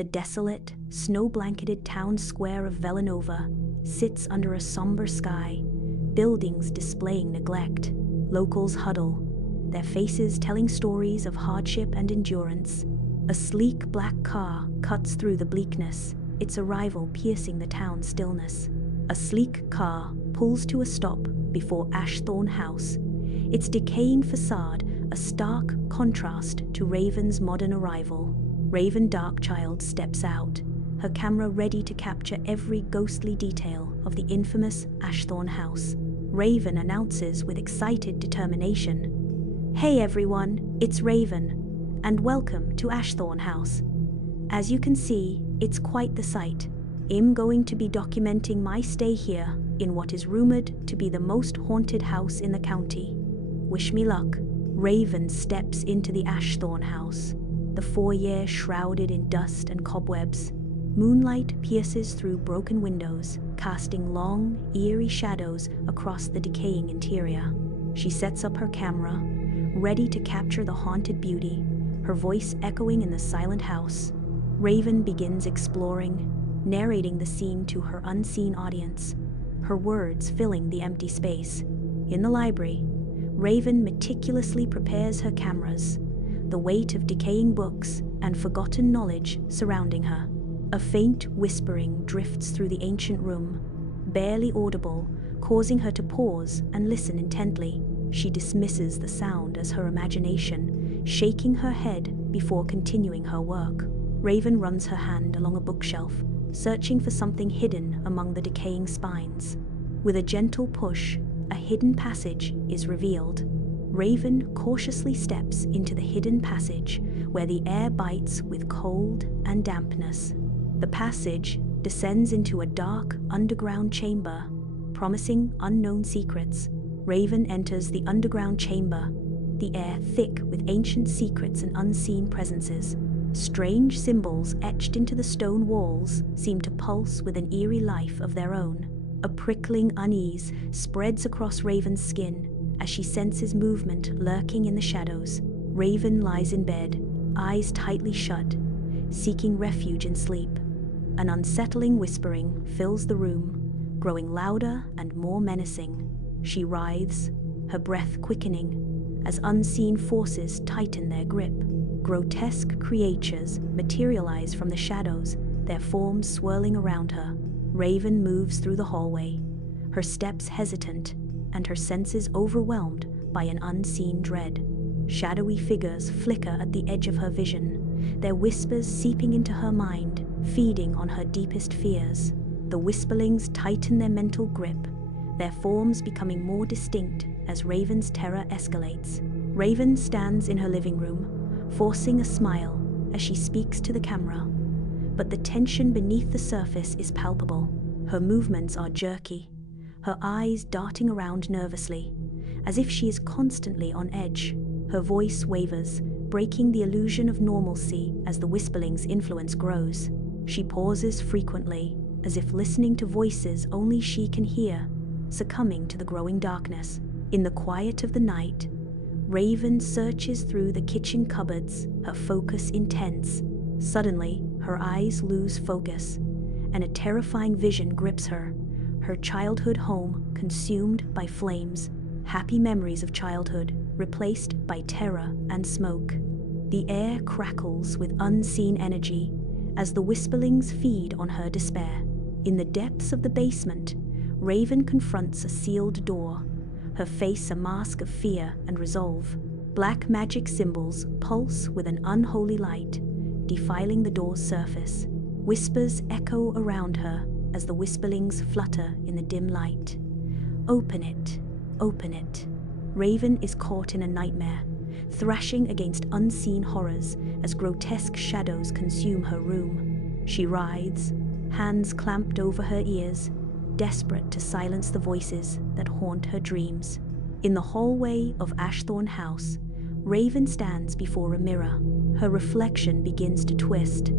The desolate, snow-blanketed town square of Velova sits under a somber sky, buildings displaying neglect. Locals huddle, their faces telling stories of hardship and endurance. A sleek black car cuts through the bleakness, its arrival piercing the town's stillness. A sleek car pulls to a stop before Ashthornne House, its decaying facade a stark contrast to Raven's modern arrival. Raven Darkchild steps out, her camera ready to capture every ghostly detail of the infamous Ashthornne House. Raven announces with excited determination, "Hey everyone, it's Raven, and welcome to Ashthornne House. As you can see, it's quite the sight. I'm going to be documenting my stay here in what is rumored to be the most haunted house in the county. Wish me luck." Raven steps into the Ashthornne House, the foyer shrouded in dust and cobwebs. Moonlight pierces through broken windows, casting long, eerie shadows across the decaying interior. She sets up her camera, ready to capture the haunted beauty, her voice echoing in the silent house. Raven begins exploring, narrating the scene to her unseen audience, her words filling the empty space. In the library, Raven meticulously prepares her cameras, the weight of decaying books and forgotten knowledge surrounding her. A faint whispering drifts through the ancient room, barely audible, causing her to pause and listen intently. She dismisses the sound as her imagination, shaking her head before continuing her work. Raven runs her hand along a bookshelf, searching for something hidden among the decaying spines. With a gentle push, a hidden passage is revealed. Raven cautiously steps into the hidden passage, where the air bites with cold and dampness. The passage descends into a dark, underground chamber, promising unknown secrets. Raven enters the underground chamber, the air thick with ancient secrets and unseen presences. Strange symbols etched into the stone walls seem to pulse with an eerie life of their own. A prickling unease spreads across Raven's skin as she senses movement lurking in the shadows. Raven lies in bed, eyes tightly shut, seeking refuge in sleep. An unsettling whispering fills the room, growing louder and more menacing. She writhes, her breath quickening, as unseen forces tighten their grip. Grotesque creatures materialize from the shadows, their forms swirling around her. Raven moves through the hallway, her steps hesitant and her senses overwhelmed by an unseen dread. Shadowy figures flicker at the edge of her vision, their whispers seeping into her mind, feeding on her deepest fears. The whisperlings tighten their mental grip, their forms becoming more distinct as Raven's terror escalates. Raven stands in her living room, forcing a smile as she speaks to the camera. But the tension beneath the surface is palpable. Her movements are jerky, her eyes darting around nervously, as if she is constantly on edge. Her voice wavers, breaking the illusion of normalcy as the whisperling's influence grows. She pauses frequently, as if listening to voices only she can hear, succumbing to the growing darkness. In the quiet of the night, Raven searches through the kitchen cupboards, her focus intense. Suddenly, her eyes lose focus, and a terrifying vision grips her. Her childhood home consumed by flames, happy memories of childhood replaced by terror and smoke. The air crackles with unseen energy as the whisperlings feed on her despair. In the depths of the basement, Raven confronts a sealed door, her face a mask of fear and resolve. Black magic symbols pulse with an unholy light, defiling the door's surface. Whispers echo around her as the whisperlings flutter in the dim light. "Open it, open it." Raven is caught in a nightmare, thrashing against unseen horrors as grotesque shadows consume her room. She writhes, hands clamped over her ears, desperate to silence the voices that haunt her dreams. In the hallway of Ashthornne House, Raven stands before a mirror. Her reflection begins to twist,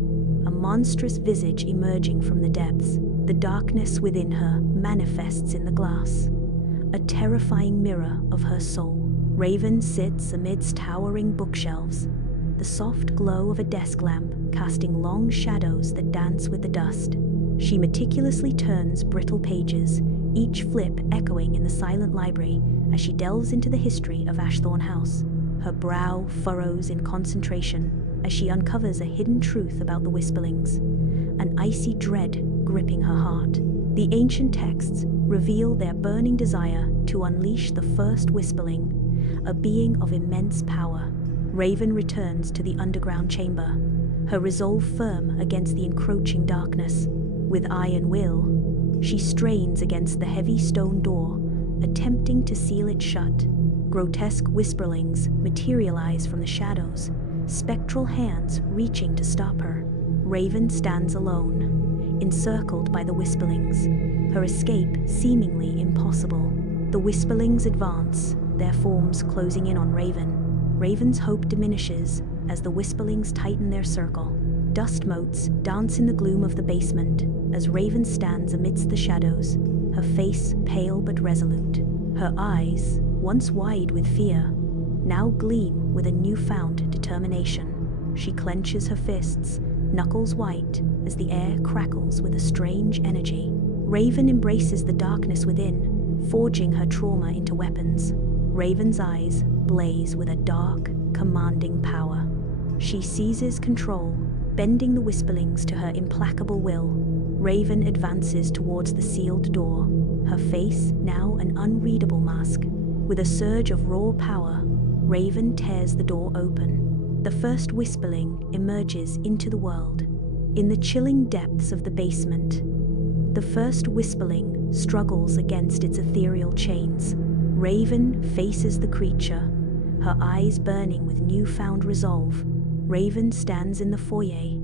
a monstrous visage emerging from the depths. The darkness within her manifests in the glass, a terrifying mirror of her soul. Raven sits amidst towering bookshelves, the soft glow of a desk lamp casting long shadows that dance with the dust. She meticulously turns brittle pages, each flip echoing in the silent library as she delves into the history of Ashthornne House. Her brow furrows in concentration as she uncovers a hidden truth about the Whisperlings, an icy dread gripping her heart. The ancient texts reveal their burning desire to unleash the first Whisperling, a being of immense power. Raven returns to the underground chamber, her resolve firm against the encroaching darkness. With iron will, she strains against the heavy stone door, attempting to seal it shut. Grotesque Whisperlings materialize from the shadows, spectral hands reaching to stop her. Raven stands alone, encircled by the Whisperlings, her escape seemingly impossible. The Whisperlings advance, their forms closing in on Raven. Raven's hope diminishes as the Whisperlings tighten their circle. Dust motes dance in the gloom of the basement as Raven stands amidst the shadows, her face pale but resolute. Her eyes, once wide with fear, now gleam with a newfound determination. She clenches her fists, knuckles white, as the air crackles with a strange energy. Raven embraces the darkness within, forging her trauma into weapons. Raven's eyes blaze with a dark, commanding power. She seizes control, bending the Whisperlings to her implacable will. Raven advances towards the sealed door, her face now an unreadable mask. With a surge of raw power, Raven tears the door open. The first Whisperling emerges into the world. In the chilling depths of the basement, the first Whisperling struggles against its ethereal chains. Raven faces the creature, her eyes burning with newfound resolve. Raven stands in the foyer,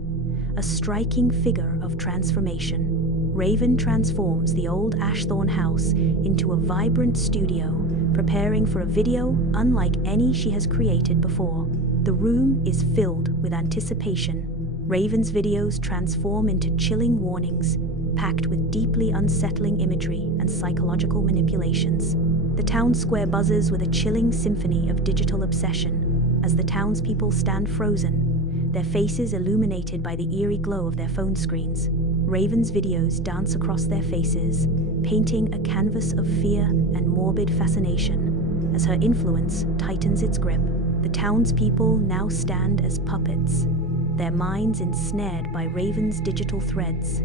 a striking figure of transformation. Raven transforms the old Ashthornne House into a vibrant studio, preparing for a video unlike any she has created before. The room is filled with anticipation. Raven's videos transform into chilling warnings, packed with deeply unsettling imagery and psychological manipulations. The town square buzzes with a chilling symphony of digital obsession as the townspeople stand frozen, their faces illuminated by the eerie glow of their phone screens. Raven's videos dance across their faces, painting a canvas of fear and morbid fascination. As her influence tightens its grip, the townspeople now stand as puppets, their minds ensnared by Raven's digital threads,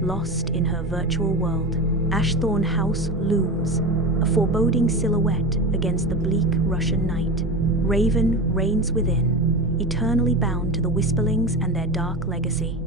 lost in her virtual world. Ashthornne House looms, a foreboding silhouette against the bleak Russian night. Raven reigns within, eternally bound to the Whisperlings and their dark legacy.